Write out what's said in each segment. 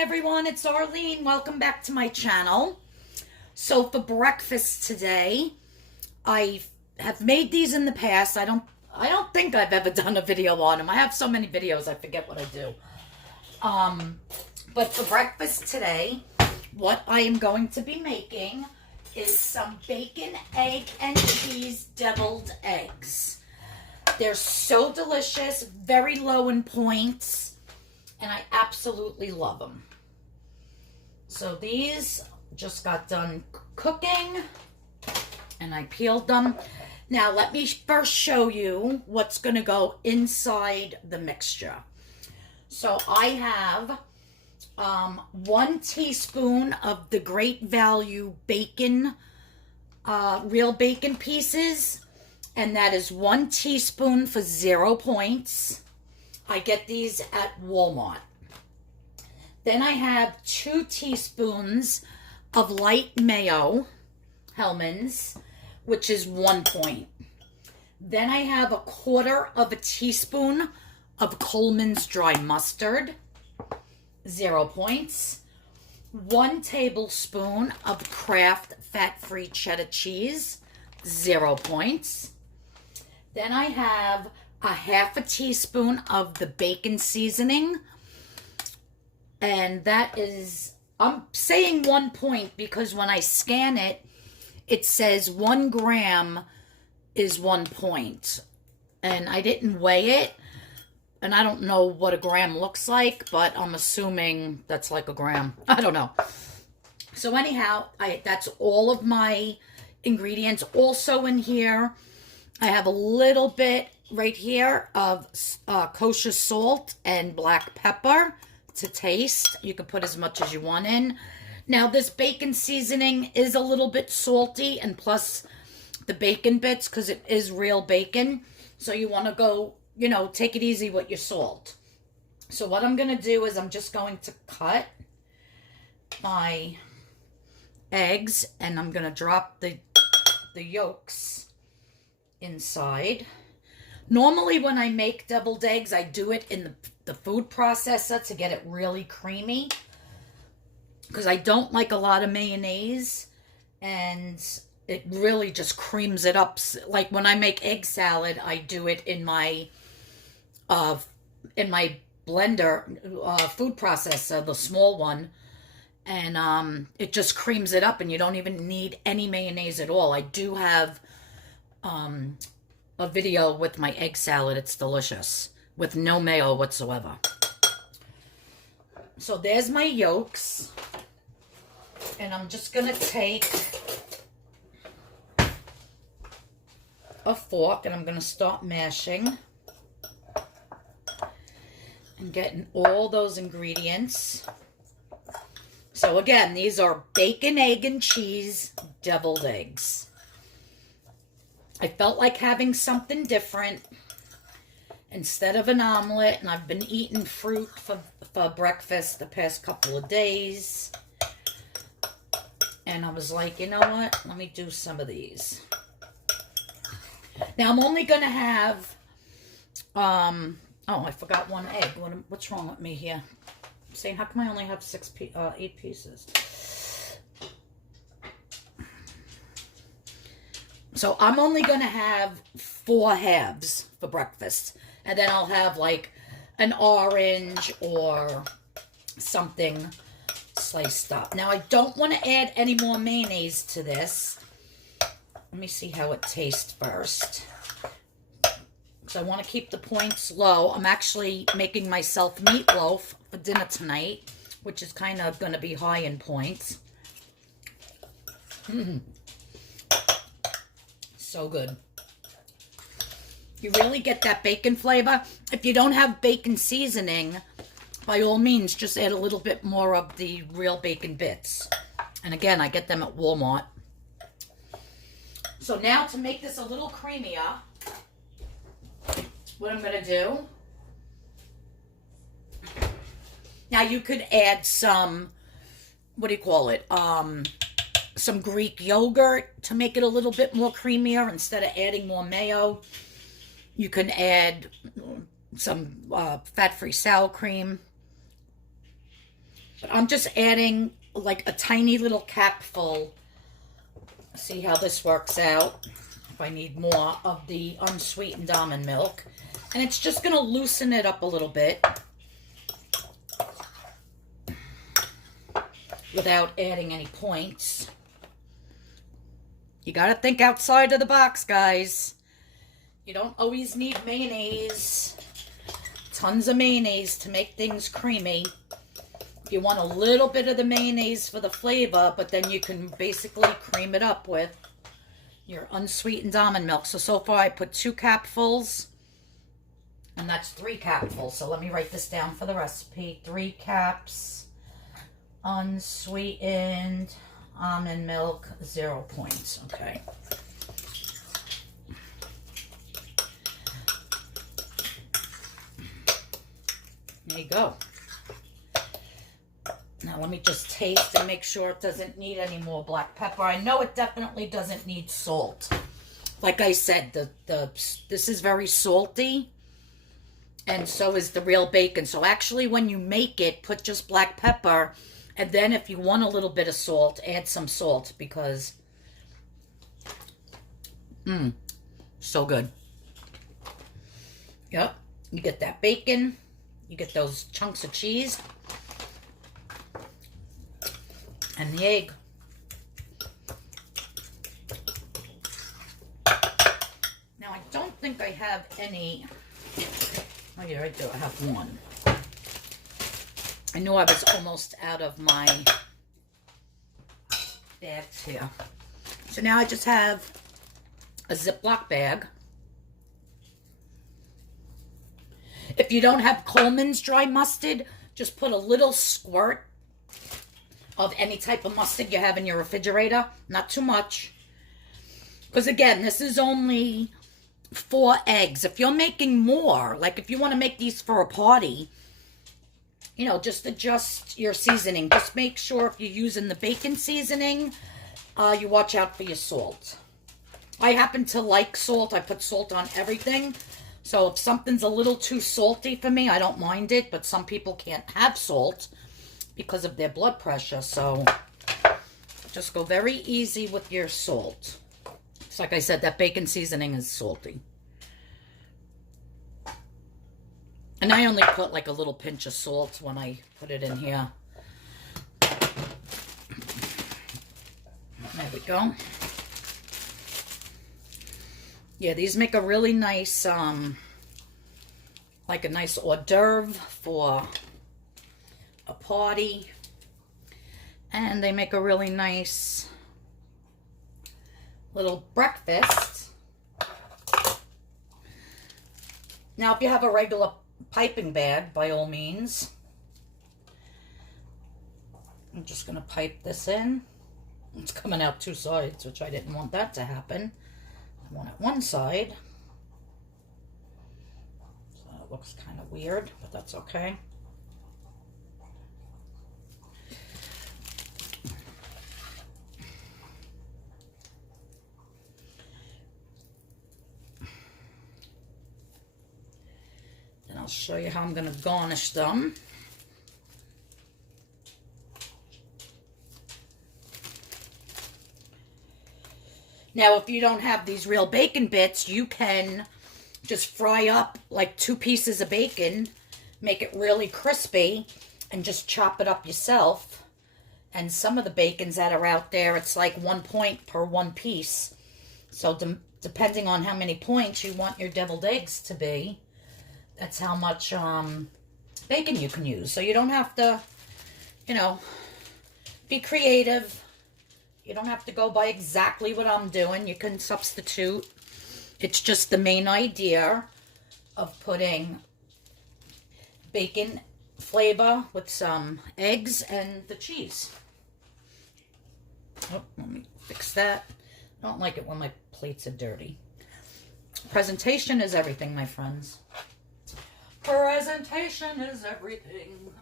everyone, it's Arlene. Welcome back to my channel. So for breakfast today, I have made these in the past. I don't think I've ever done a video on them. I have so many videos I forget what I do. But for breakfast today, what I am going to be making is some bacon, egg, and cheese deviled eggs. They're so delicious, very low in points, and I absolutely love them. So these just got done cooking, and I peeled them. Now let me first show you what's going to go inside the mixture. So I have 1 teaspoon of the Great Value bacon, real bacon pieces, and that is 1 teaspoon for 0 points. I get these at Walmart. Then I have 2 teaspoons of light mayo, Hellmann's, which is 1 point. Then I have 1/4 teaspoon of Coleman's dry mustard, 0 points. 1 tablespoon of Kraft fat-free cheddar cheese, 0 points. Then I have 1/2 teaspoon of the bacon seasoning, and that is, I'm saying 1 point because when I scan it, it says 1 gram is 1 point, and I didn't weigh it, and I don't know what a gram looks like, but I'm assuming that's like a gram. I don't know. So anyhow, that's all of my ingredients. Also in here, I have a little bit right here of kosher salt and black pepper to taste. You can put as much as you want in. Now this bacon seasoning is a little bit salty, and plus the bacon bits, because it is real bacon. So you want to go, take it easy with your salt. So what I'm going to do is I'm just going to cut my eggs, and I'm going to drop the yolks inside. Normally when I make deviled eggs, I do it in the food processor to get it really creamy, because I don't like a lot of mayonnaise, and it really just creams it up. Like when I make egg salad, I do it in my blender, food processor, the small one, and it just creams it up, and you don't even need any mayonnaise at all. I do have a video with my egg salad. It's delicious with no mayo whatsoever. So there's my yolks, and I'm just gonna take a fork, and I'm gonna start mashing and getting all those ingredients. So again, these are bacon, egg, and cheese deviled eggs. I felt like having something different instead of an omelet, and I've been eating fruit for breakfast the past couple of days. And I was like, you know what? Let me do some of these. Now I'm only going to have, oh, I forgot 1 egg. What's wrong with me here? I'm saying, how come I only have 8 pieces? So I'm only going to have 4 halves for breakfast. And then I'll have like an orange or something sliced up. Now I don't want to add any more mayonnaise to this. Let me see how it tastes first, because I want to keep the points low. I'm actually making myself meatloaf for dinner tonight, which is kind of going to be high in points. So good. You really get that bacon flavor. If you don't have bacon seasoning, by all means, just add a little bit more of the real bacon bits. And again, I get them at Walmart. So now to make this a little creamier, what I'm going to do, now you could add some, what do you call it, some Greek yogurt to make it a little bit more creamier instead of adding more mayo. You can add some fat-free sour cream. But I'm just adding like a tiny little capful. See how this works out. If I need more of the unsweetened almond milk. And it's just going to loosen it up a little bit without adding any points. You got to think outside of the box, guys. You don't always need mayonnaise. Tons of mayonnaise to make things creamy. You want a little bit of the mayonnaise for the flavor, but then you can basically cream it up with your unsweetened almond milk. So far I put 2 capfuls, and that's 3 capfuls. So let me write this down for the recipe. 3 caps, unsweetened almond milk, 0 points. Okay. There you go. Now let me just taste and make sure it doesn't need any more black pepper. I know it definitely doesn't need salt. Like I said, this is very salty, and so is the real bacon. So actually when you make it, put just black pepper, and then if you want a little bit of salt, add some salt, because so good. Yep, you get that bacon, you get those chunks of cheese, and the egg. Now, I don't think I have any. Oh, yeah, I do. I have one. I knew I was almost out of my bags here. So now I just have a Ziploc bag. If you don't have Coleman's dry mustard, just put a little squirt of any type of mustard you have in your refrigerator. Not too much. Because again, this is only 4 eggs. If you're making more, like if you want to make these for a party, you know, just adjust your seasoning. Just make sure if you're using the bacon seasoning, you watch out for your salt. I happen to like salt. I put salt on everything. So if something's a little too salty for me, I don't mind it. But some people can't have salt because of their blood pressure. So just go very easy with your salt. It's like I said, that bacon seasoning is salty. And I only put like a little pinch of salt when I put it in here. There we go. Yeah, these make a really nice, like a nice hors d'oeuvre for a party. And they make a really nice little breakfast. Now, if you have a regular piping bag, by all means, I'm just going to pipe this in. It's coming out 2 sides, which I didn't want that to happen. I want it one side. So it looks kind of weird, but that's okay. Then I'll show you how I'm going to garnish them. Now, if you don't have these real bacon bits, you can just fry up like 2 pieces of bacon, make it really crispy, and just chop it up yourself. And some of the bacons that are out there, it's like 1 point per 1 piece. So depending on how many points you want your deviled eggs to be, that's how much bacon you can use. So you don't have to, you know, be creative. You don't have to go by exactly what I'm doing. You can substitute. It's just the main idea of putting bacon flavor with some eggs and the cheese. Oh, let me fix that. I don't like it when my plates are dirty. Presentation is everything, my friends. Presentation is everything.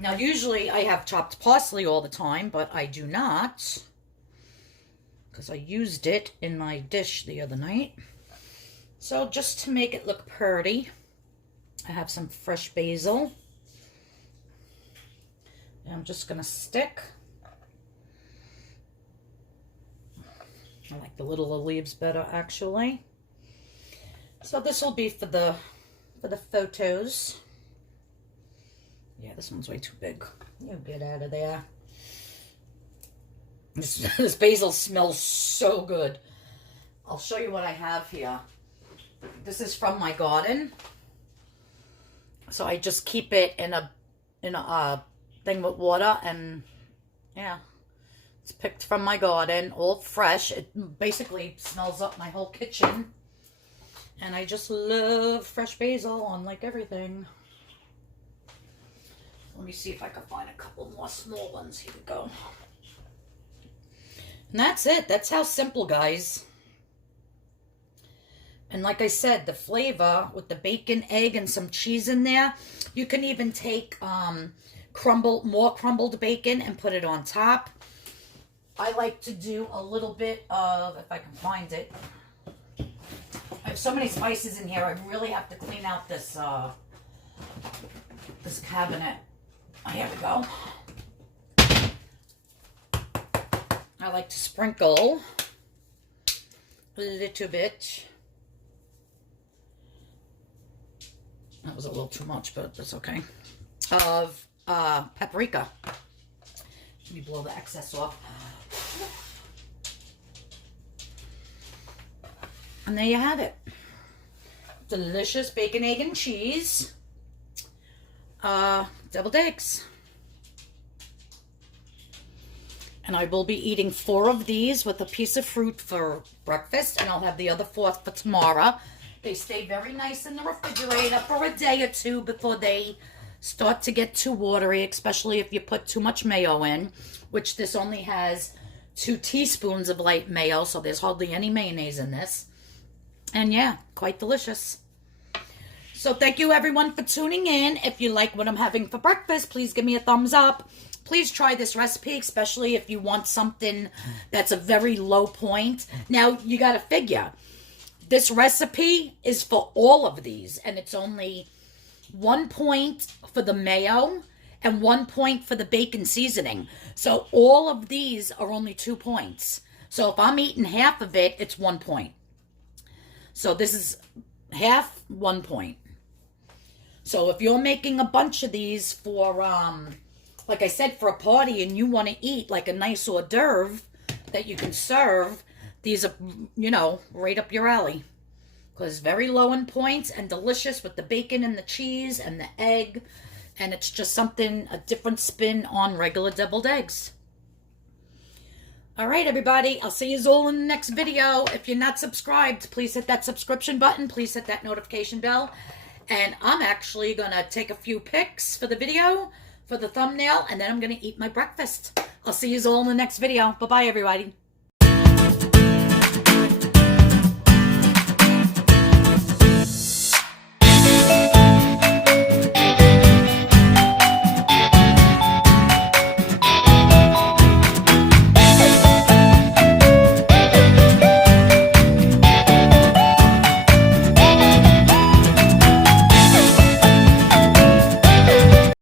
Now, usually I have chopped parsley all the time, but I do not, because I used it in my dish the other night. So just to make it look pretty, I have some fresh basil. I'm just going to stick. I like the little leaves better, actually. So this will be for the photos. Yeah, this one's way too big. You get out of there. This basil smells so good. I'll show you what I have here. This is from my garden. So I just keep it in a thing with water, and yeah, it's picked from my garden, all fresh. It basically smells up my whole kitchen, and I just love fresh basil on like everything. Let me see if I can find a couple more small ones. Here we go. And that's it. That's how simple, guys. And like I said, the flavor with the bacon, egg, and some cheese in there. You can even take more crumbled bacon and put it on top. I like to do a little bit of, if I can find it. I have so many spices in here. I really have to clean out this this cabinet. Oh, here we go. I like to sprinkle a little bit. That was a little too much, but that's okay. Of paprika. Let me blow the excess off. And there you have it. Delicious bacon, egg, and cheese. Deviled eggs. And I will be eating 4 of these with a piece of fruit for breakfast, and I'll have the other 4th for tomorrow. They stay very nice in the refrigerator for a day or 2 before they start to get too watery, especially if you put too much mayo in, which this only has 2 teaspoons of light mayo, so there's hardly any mayonnaise in this. And yeah, quite delicious. So thank you everyone for tuning in. If you like what I'm having for breakfast, please give me a thumbs up. Please try this recipe, especially if you want something that's a very low point. Now, you got to figure, this recipe is for all of these, and it's only 1 point for the mayo and 1 point for the bacon seasoning. So all of these are only 2 points. So if I'm eating half of it, it's 1 point. So this is half, 1 point. So if you're making a bunch of these for, like I said, for a party, and you want to eat like a nice hors d'oeuvre that you can serve, these are, you know, right up your alley. Because very low in points and delicious with the bacon and the cheese and the egg. And it's just something, a different spin on regular deviled eggs. All right, everybody. I'll see you all in the next video. If you're not subscribed, please hit that subscription button. Please hit that notification bell. And I'm actually going to take a few pics for the video, for the thumbnail, and then I'm going to eat my breakfast. I'll see you all in the next video. Bye-bye, everybody.